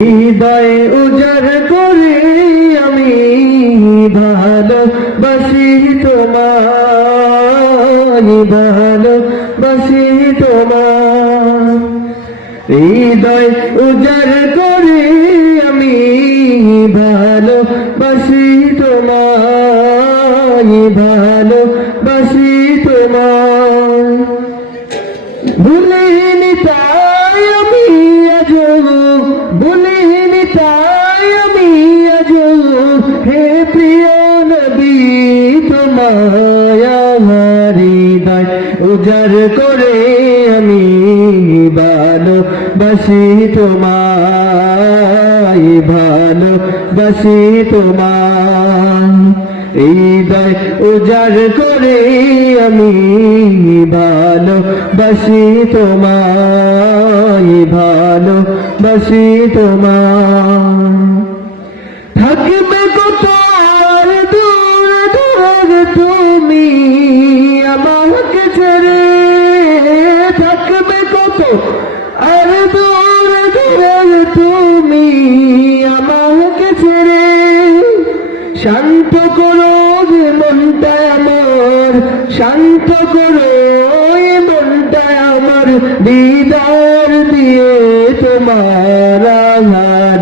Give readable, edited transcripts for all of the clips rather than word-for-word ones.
হৃদয় উজাড় করে আমি ভালোবাসি তোমায়, ভালোবাসি তোমায়। হৃদয় উজাড় করে আমি ভালোবাসি তোমায়, ভালোবাসি তোমায়। ভুলিনি তাই আমি আজ, ভুলিনি তাই আমি আজ, হে প্রিয় নবী তোমায় আমার হৃদয় উজাড় করে আমি ভালোবাসি তোমায়, ভালোবাসি তোমায়। হৃদয় উজাড় করে আমি ভালোবাসি তোমায়, ভালোবাসি তোমায়। থাকবে কত আর দূর দূর তুমি আমাকে ছেড়ে, থাকবে কত আর দূর দূর তুমি আমাকে ছেড়ে। শান্ত করো মনটা আমার, শান্ত করো মনটা আমার, দিদার দিয়ে তোমার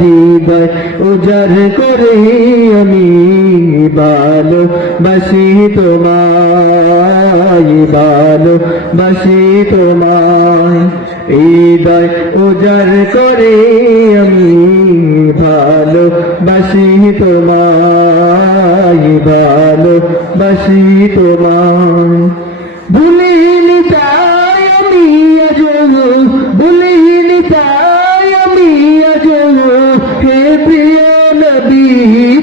হৃদয় উজাড় করে আমি ভালোবাসি তোমায়, ভালোবাসি তোমায়। হৃদয় উজাড় করে আমি ভালোবাসি তোমায়, ভালোবাসি তোমায়। ভুলিনি তাই আমি আজ, ভুলিনি তাই আমি আজ, হে প্রিয় নবী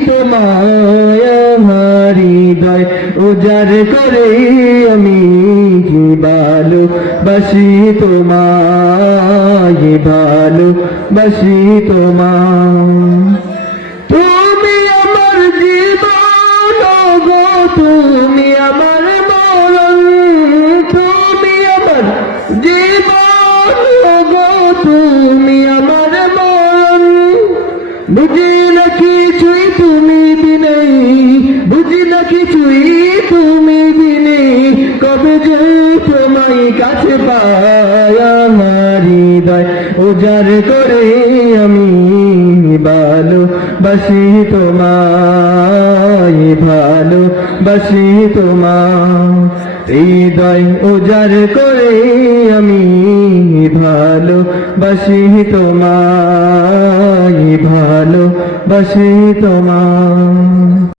তোমায় আমার হৃদয় উজাড় করে আমি ভালোবাসি তোমায়, ভালোবাসি তোমায়। তুমি আমার জীবন গো, তুমি আমার মরণ, তুমি আমার জীবন গো, তুমি আমার মরণ। বুঝি না কিছুই তুমি বিনে, বুঝি না কিছুই তুমি বিনে, কবে যে তোমায় কাছে পাই আমার হৃদয় উজাড় করে আমি ভালোবাসি তোমায়, ভালোবাসি তোমায়। হৃদয় উজাড় করে আমি ভালোবাসি তোমায়, ভালোবাসি তোমায়।